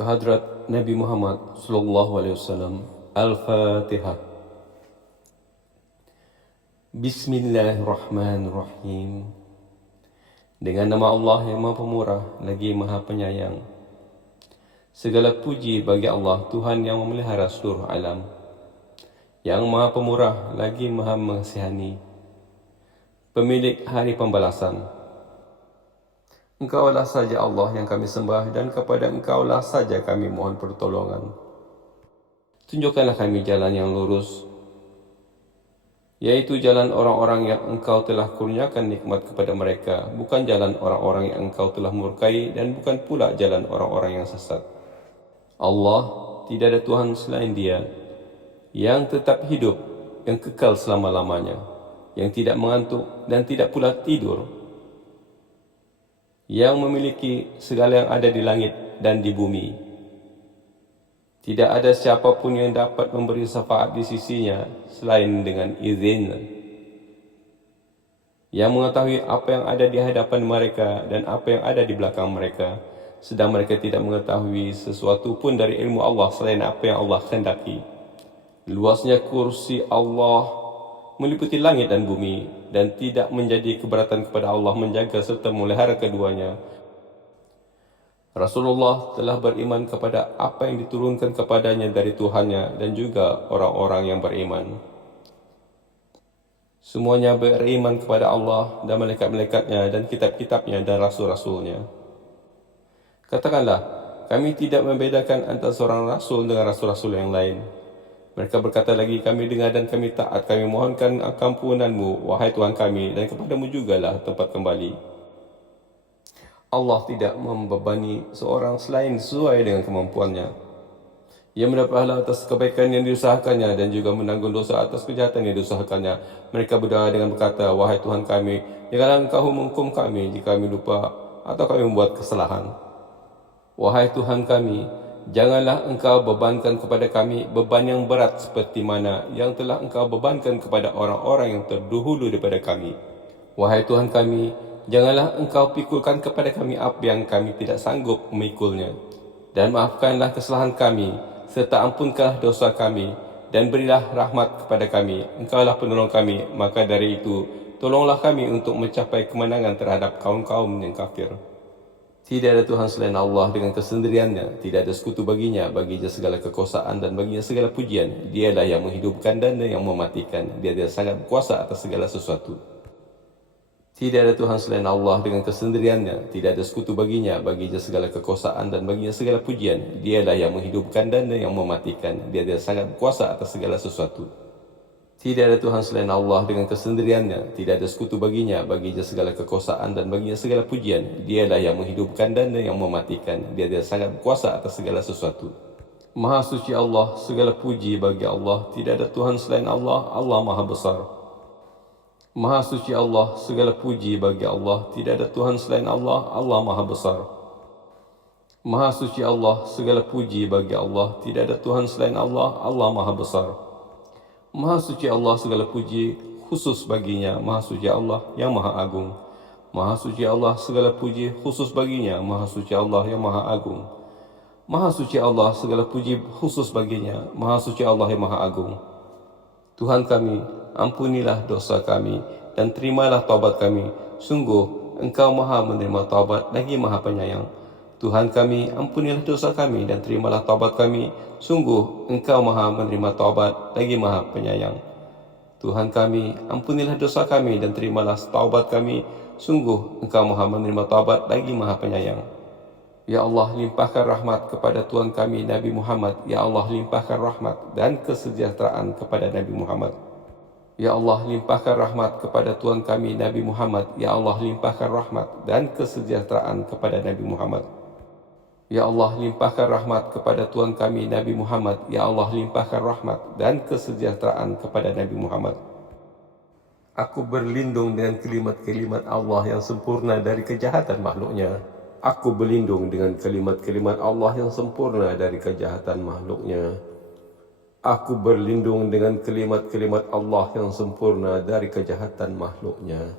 Kehadrat Nabi Muhammad sallallahu alaihi wasallam. Al-Fatihah. Bismillahirrahmanirrahim. Dengan nama Allah yang Maha Pemurah lagi Maha Penyayang. Segala puji bagi Allah, Tuhan yang memelihara seluruh alam, yang Maha Pemurah lagi Maha Mengasihani, pemilik hari pembalasan. Engkaulah saja Allah yang kami sembah, dan kepada Engkaulah saja kami mohon pertolongan. Tunjukkanlah kami jalan yang lurus, yaitu jalan orang-orang yang Engkau telah kurniakan nikmat kepada mereka, bukan jalan orang-orang yang Engkau telah murkai, dan bukan pula jalan orang-orang yang sesat. Allah, tidak ada Tuhan selain Dia, yang tetap hidup, yang kekal selama-lamanya, yang tidak mengantuk dan tidak pula tidur, yang memiliki segala yang ada di langit dan di bumi. Tidak ada siapapun yang dapat memberi syafaat di sisinya selain dengan izin. Yang mengetahui apa yang ada di hadapan mereka dan apa yang ada di belakang mereka, sedang mereka tidak mengetahui sesuatu pun dari ilmu Allah selain apa yang Allah kehendaki. Luasnya kursi Allah meliputi langit dan bumi, dan tidak menjadi keberatan kepada Allah menjaga serta memelihara keduanya. Rasulullah telah beriman kepada apa yang diturunkan kepadanya dari Tuhannya, dan juga orang-orang yang beriman. Semuanya beriman kepada Allah dan malaikat-malaikatnya dan kitab-kitabnya dan rasul-rasulnya. Katakanlah, kami tidak membedakan antara seorang rasul dengan rasul-rasul yang lain. Mereka berkata lagi, kami dengar dan kami taat, kami mohonkan ampunan-Mu, wahai Tuhan kami, dan kepadamu jugalah tempat kembali. Allah tidak membebani seorang selain sesuai dengan kemampuannya. Ia mendapat pahala atas kebaikan yang diusahakannya dan juga menanggung dosa atas kejahatan yang diusahakannya. Mereka berdoa dengan berkata, wahai Tuhan kami, janganlah Engkau menghukum kami jika kami lupa atau kami membuat kesalahan. Wahai Tuhan kami, janganlah Engkau bebankan kepada kami beban yang berat seperti mana yang telah Engkau bebankan kepada orang-orang yang terdahulu daripada kami. Wahai Tuhan kami, janganlah Engkau pikulkan kepada kami apa yang kami tidak sanggup memikulnya. Dan maafkanlah kesalahan kami, serta ampunkanlah dosa kami, dan berilah rahmat kepada kami. Engkaulah penolong kami, maka dari itu, tolonglah kami untuk mencapai kemenangan terhadap kaum-kaum yang kafir. Tidak ada Tuhan selain Allah dengan kesendiriannya, tidak ada sekutu baginya, baginya segala kekuasaan dan baginya segala pujian. Dialah yang menghidupkan dan yang mematikan, Dia sangat berkuasa atas segala sesuatu. Tidak ada Tuhan selain Allah dengan kesendiriannya, tidak ada sekutu baginya, baginya segala kekuasaan dan baginya segala pujian. Dialah yang menghidupkan dan yang mematikan, Dia sangat berkuasa atas segala sesuatu. Tidak ada Tuhan selain Allah dengan kesendiriannya, tidak ada sekutu baginya, baginya segala kekuasaan dan baginya segala pujian. Dialah yang menghidupkan dan yang mematikan, Dia sangat berkuasa atas segala sesuatu. Maha suci Allah, segala puji bagi Allah, tidak ada Tuhan selain Allah, Allah Maha Besar. Maha suci Allah, segala puji bagi Allah, tidak ada Tuhan selain Allah, Allah Maha Besar. Maha suci Allah, segala puji bagi Allah, tidak ada Tuhan selain Allah, Allah Maha Besar. Maha suci Allah, segala puji khusus baginya, Maha suci Allah yang Maha Agung. Maha suci Allah, segala puji khusus baginya, Maha suci Allah yang Maha Agung. Maha suci Allah, segala puji khusus baginya, Maha suci Allah yang Maha Agung. Tuhan kami, ampunilah dosa kami dan terimalah taubat kami. Sungguh Engkau Maha menerima taubat lagi Maha Penyayang. Tuhan kami, ampunilah dosa kami dan terimalah taubat kami. Sungguh Engkau Maha menerima taubat lagi Maha Penyayang. Tuhan kami, ampunilah dosa kami dan terimalah taubat kami. Sungguh Engkau Maha menerima taubat lagi Maha Penyayang. Ya Allah, limpahkan rahmat kepada Tuhan kami Nabi Muhammad. Ya Allah, limpahkan rahmat dan kesejahteraan kepada Nabi Muhammad. Ya Allah, limpahkan rahmat kepada Tuhan kami Nabi Muhammad. Ya Allah, limpahkan rahmat dan kesejahteraan kepada Nabi Muhammad. Ya Allah, limpahkan rahmat kepada Tuhan kami Nabi Muhammad. Ya Allah, limpahkan rahmat dan kesejahteraan kepada Nabi Muhammad. Aku berlindung dengan kalimat-kalimat Allah yang sempurna dari kejahatan makhluknya. Aku berlindung dengan kalimat-kalimat Allah yang sempurna dari kejahatan makhluknya. Aku berlindung dengan kalimat-kalimat Allah yang sempurna dari kejahatan makhluknya.